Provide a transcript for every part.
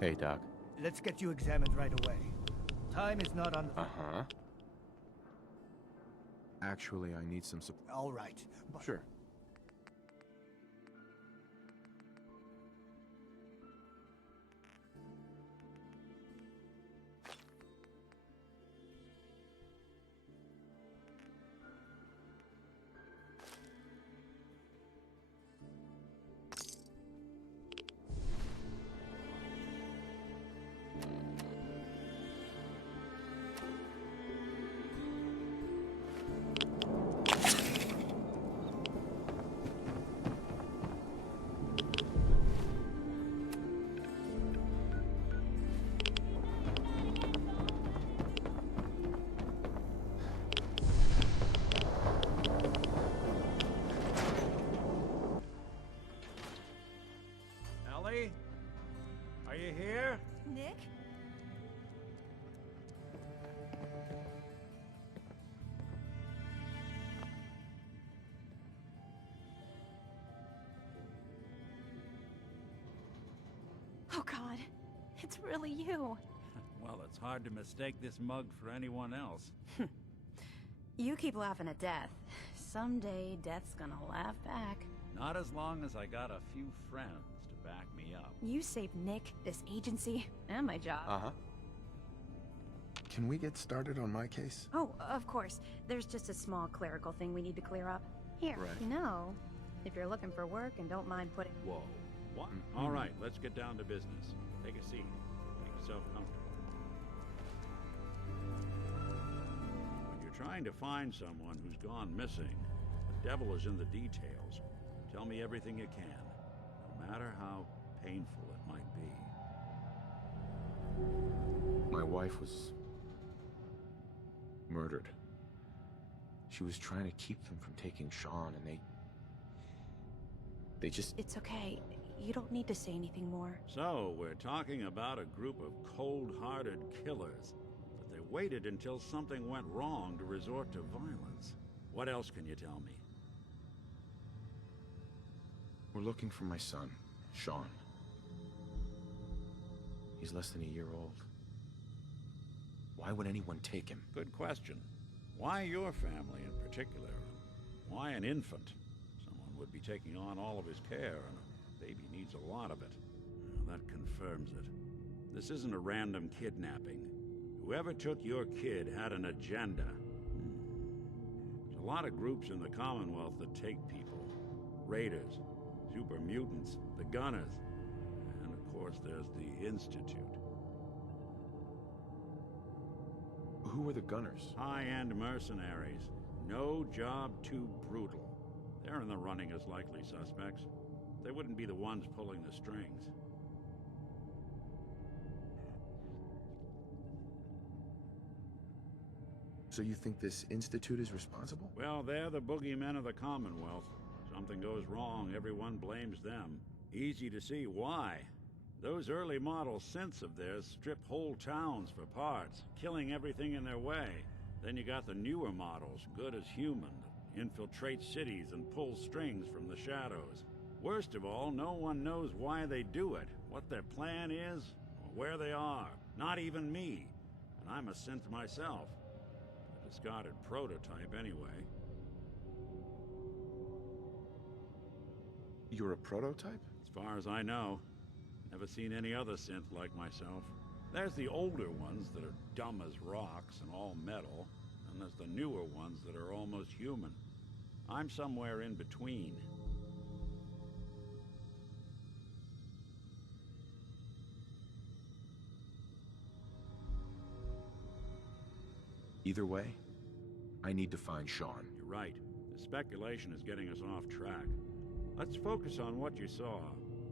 Hey, Doc. Let's get you examined right away. Time is not on... Uh-huh. Actually, I need some support. All right, but... Sure. Ellie? Are you here? Nick? Oh God, it's really you. Well, it's hard to mistake this mug for anyone else. You keep laughing at death. Someday, death's gonna laugh back. Not as long as I got a few friends to back me up. You saved Nick, this agency, and my job. Uh-huh. Can we get started on my case? Oh, of course. There's just a small clerical thing we need to clear up. Here, Right. you know, if you're looking for work and don't mind putting... Whoa. What? All right, let's get down to business. Take a seat. Make yourself comfortable. When you're trying to find someone who's gone missing, the devil is in the details. Tell me everything you can, no matter how painful it might be. My wife was murdered. She was trying to keep them from taking Sean, and they just... It's okay. You don't need to say anything more. So, we're talking about a group of cold-hearted killers, but they waited until something went wrong to resort to violence. What else can you tell me? We're looking for my son, Sean. He's less than a year old. Why would anyone take him? Good question. Why your family in particular? Why an infant? Someone would be taking on all of his care, and a baby needs a lot of it. Well, that confirms it. This isn't a random kidnapping. Whoever took your kid had an agenda. There's a lot of groups in the Commonwealth that take people. Raiders, super mutants, the Gunners, and of course there's the Institute. Who are the Gunners? High-end mercenaries. No job too brutal. They're in the running as likely suspects. They wouldn't be the ones pulling the strings. So you think this Institute is responsible? Well, they're the boogeymen of the Commonwealth. Something goes wrong, everyone blames them. Easy to see why. Those early model synths of theirs strip whole towns for parts, killing everything in their way. Then you got the newer models, good as human, that infiltrate cities and pull strings from the shadows. Worst of all, no one knows why they do it, what their plan is, or where they are. Not even me. And I'm a synth myself. A discarded prototype anyway. You're a prototype? As far as I know. Never seen any other synth like myself. There's the older ones that are dumb as rocks and all metal, and there's the newer ones that are almost human. I'm somewhere in between. Either way, I need to find Sean. You're right. The speculation is getting us off track. Let's focus on what you saw.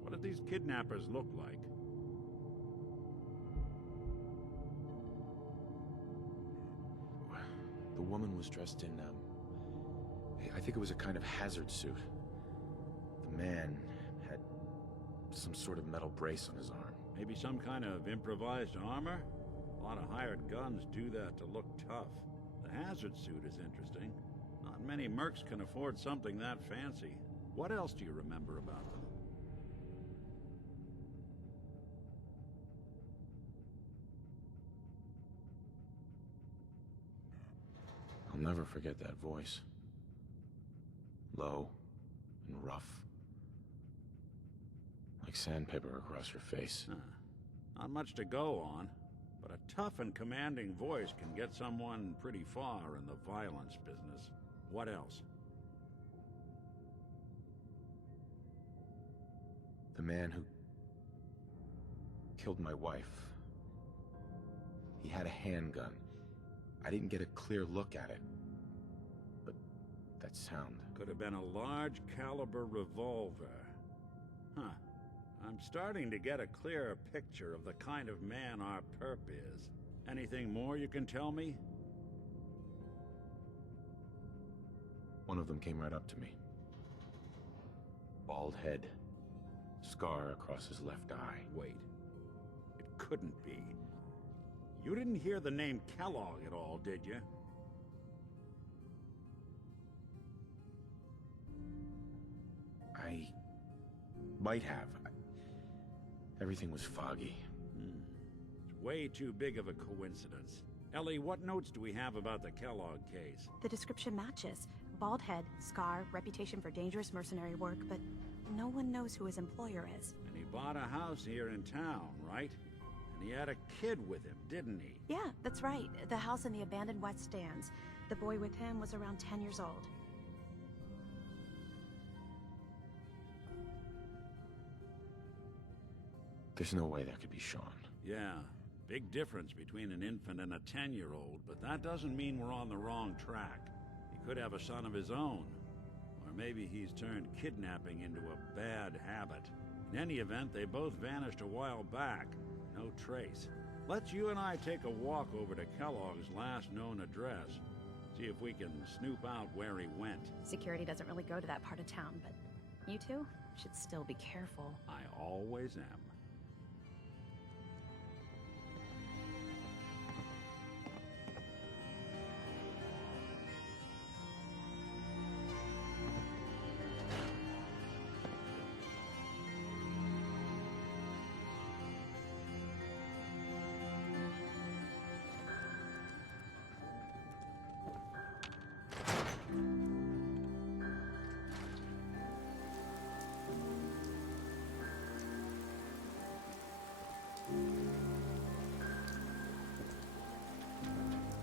What did these kidnappers look like? The woman was dressed in, I think it was a kind of hazard suit. The man had some sort of metal brace on his arm. Maybe some kind of improvised armor? A lot of hired guns do that to look tough. The hazard suit is interesting. Not many mercs can afford something that fancy. What else do you remember about them? never forget that voice. Low and rough. Like sandpaper across your face. Not much to go on, but a tough and commanding voice can get someone pretty far in the violence business. What else? The man who killed my wife. He had a handgun. I didn't get a clear look at it. But that sound... Could have been a large caliber revolver. Huh. I'm starting to get a clearer picture of the kind of man our perp is. Anything more you can tell me? One of them came right up to me. Bald head. Scar across his left eye. Wait. It couldn't be. You didn't hear the name Kellogg at all, did you? I might have. Everything was foggy. It's way too big of a coincidence. Ellie, what notes do we have about the Kellogg case? The description matches. Bald head, scar, reputation for dangerous mercenary work, but no one knows who his employer is. And he bought a house here in town, right? And he had a kid with him, didn't he? Yeah, that's right. The house in the abandoned West Stands. The boy with him was around 10 years old. There's no way that could be Sean. Yeah, big difference between an infant and a 10-year-old, but that doesn't mean we're on the wrong track. He could have a son of his own. Or maybe he's turned kidnapping into a bad habit. In any event, they both vanished a while back. No trace. Let's you and I take a walk over to Kellogg's last known address. See if we can snoop out where he went. Security doesn't really go to that part of town, but you two should still be careful. I always am.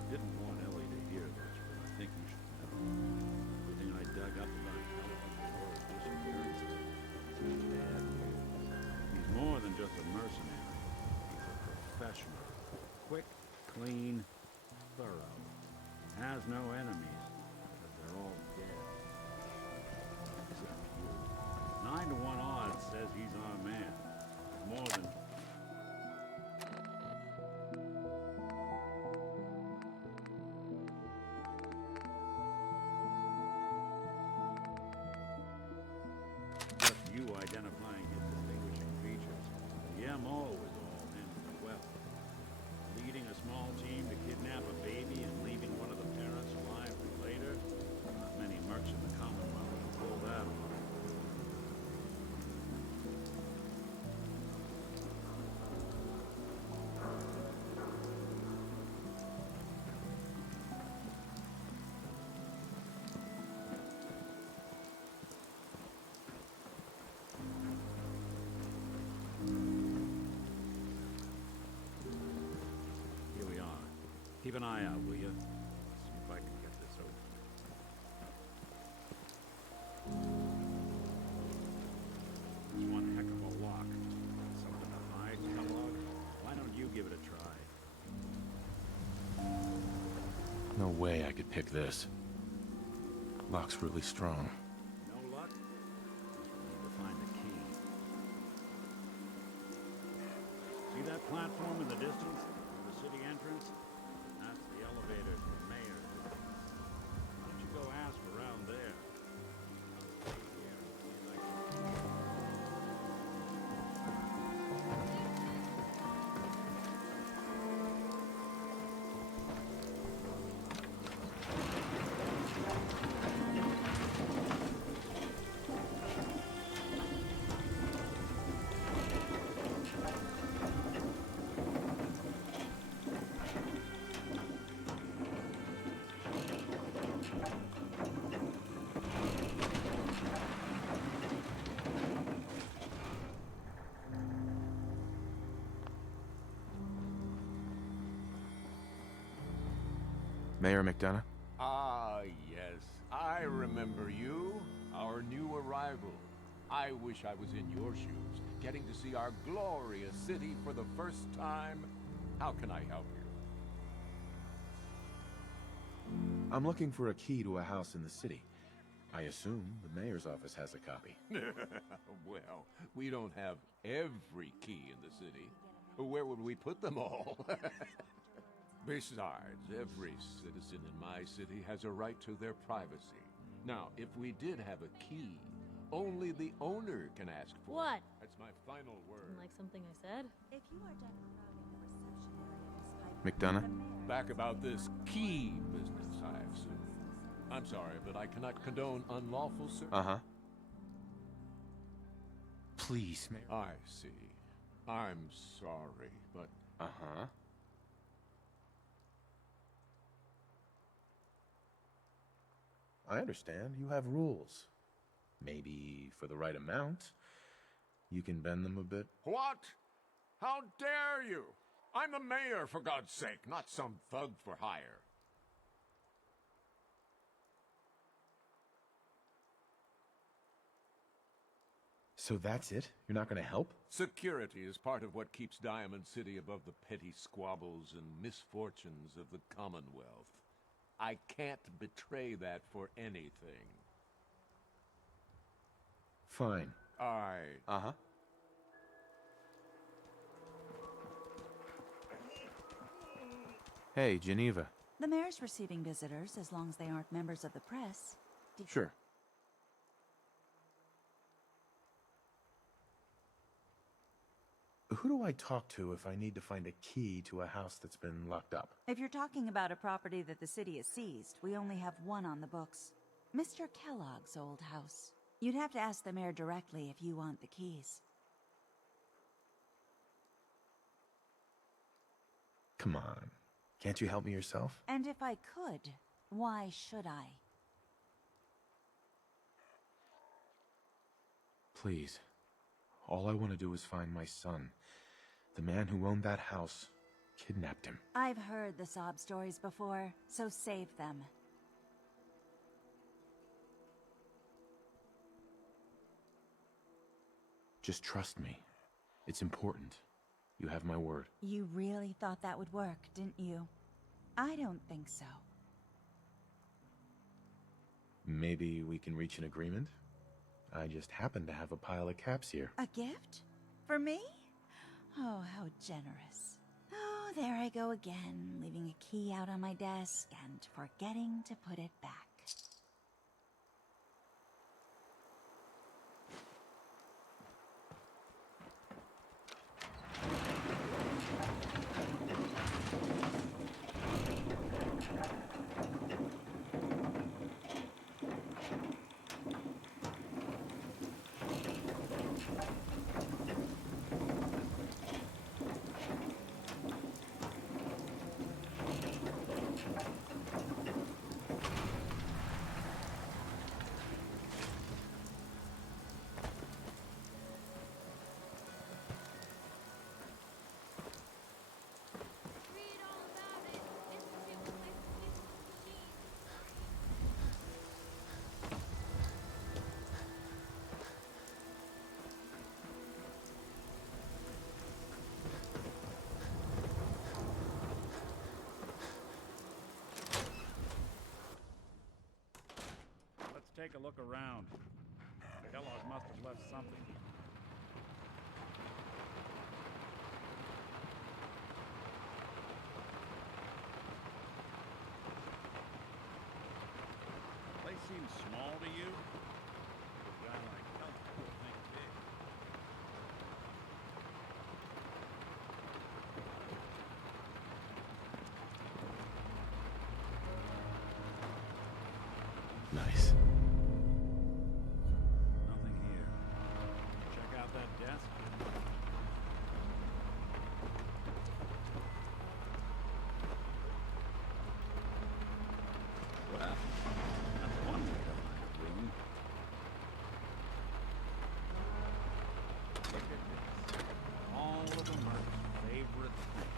Didn't want Ellie to hear this, but I think you should know. Everything I dug up about Kellogg before his disappearance is bad news. He's more than just a mercenary. He's a professional. Quick, clean, thorough. Has no enemies, because they're all dead. Except you. 9 to 1 odds says he's our man. More than... Just you identifying his distinguishing features. The MO is all hands to the well. Leading a small team to kidnap a baby and leaving one of the parents alive later. Not many mercs in the Commonwealth can pull that off. Here we are. Keep an eye out, will you? See if I can get this open. It's one heck of a lock. Something to hide, Kellogg? Why don't you give it a try? No way I could pick this. Lock's really strong. No luck? Need to find the key. See that platform in the distance? The city entrance? That's the elevator to the mayor's office. Why don't you go ask around there? I'll stay here and see if I can... Mayor McDonough? Ah, yes. I remember you. Our new arrival. I wish I was in your shoes, getting to see our glorious city for the first time. How can I help you? I'm looking for a key to a house in the city. I assume the mayor's office has a copy. Well, we don't have every key in the city. Where would we put them all? Besides, every citizen in my city has a right to their privacy. Now, if we did have a key, only the owner can ask for What? it. That's my final word. Like something I said? If you are done crowding the reception area, Miss Piper, McDonough? Back about this key business, I assume. I'm sorry, but I cannot condone unlawful search. Uh-huh. Please, Mayor. I see. I'm sorry, but Uh-huh. I understand. You have rules. Maybe for the right amount, you can bend them a bit. what? How dare you? I'm the mayor, for God's sake, not some thug for hire. So that's it? You're not gonna help? Security is part of what keeps Diamond City above the petty squabbles and misfortunes of the Commonwealth. I can't betray that for anything. Fine. Uh-huh. Hey, Geneva. The mayor's receiving visitors as long as they aren't members of the press. Sure. Who do I talk to if I need to find a key to a house that's been locked up? If you're talking about a property that the city has seized, we only have one on the books. Mr. Kellogg's old house. You'd have to ask the mayor directly if you want the keys. Come on. Can't you help me yourself? And if I could, why should I? Please. All I want to do is find my son. The man who owned that house kidnapped him. I've heard the sob stories before, so save them. Just trust me. It's important. You have my word. You really thought that would work, didn't you? I don't think so. Maybe we can reach an agreement? I just happen to have a pile of caps here. A gift? For me? Oh, how generous. Oh, there I go again, leaving a key out on my desk and forgetting to put it back. Read all about it. Institute replaces machine. Let's take a look around. Kellogg must have left something. Place seems small to you? A guy like Kellogg would think big. Nice. Nothing here. Check out that desk. Well, that's one way to hide a room. Look at this. All of America's favorite things.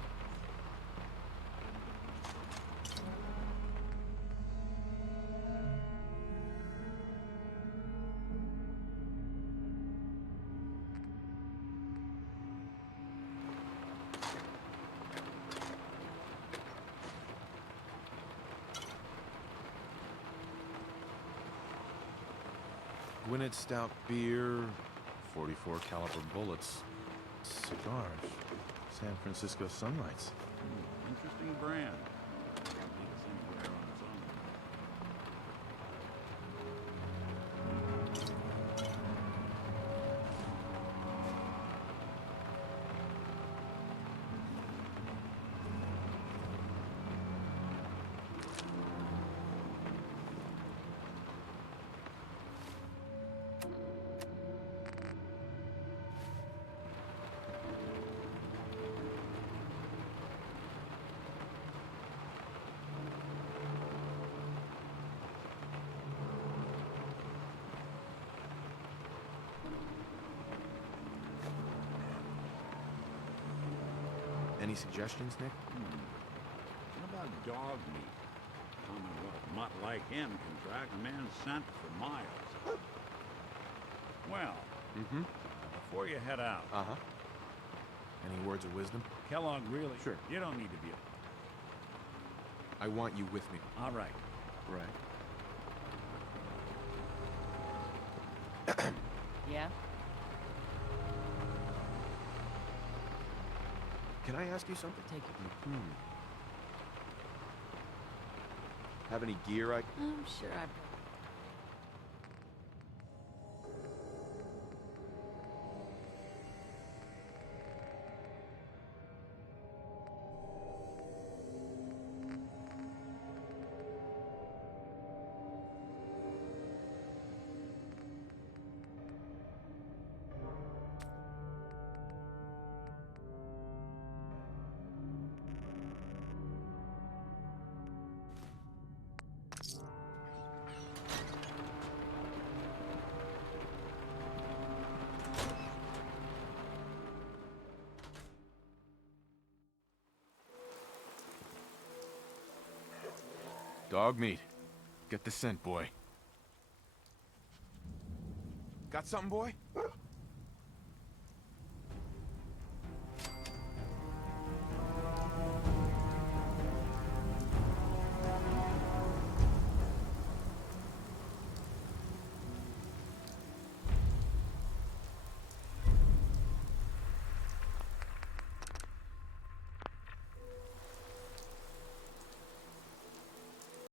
Gwinnett Stout beer, 44 caliber bullets, cigars, San Francisco Sunlights. Interesting brand. Can't beat us anywhere on its own. Any suggestions, Nick? What about dog meat? Commonwealth mutt like him can track a man's scent for miles. Well, before you head out, Uh-huh. Any words of wisdom? Kellogg really... Sure. You don't need to be... I want you with me. All right. Right. Yeah? Can I ask you something? Take it. Have any gear I... I'm sure I've... Dog meat. Get the scent, boy. Got something, boy?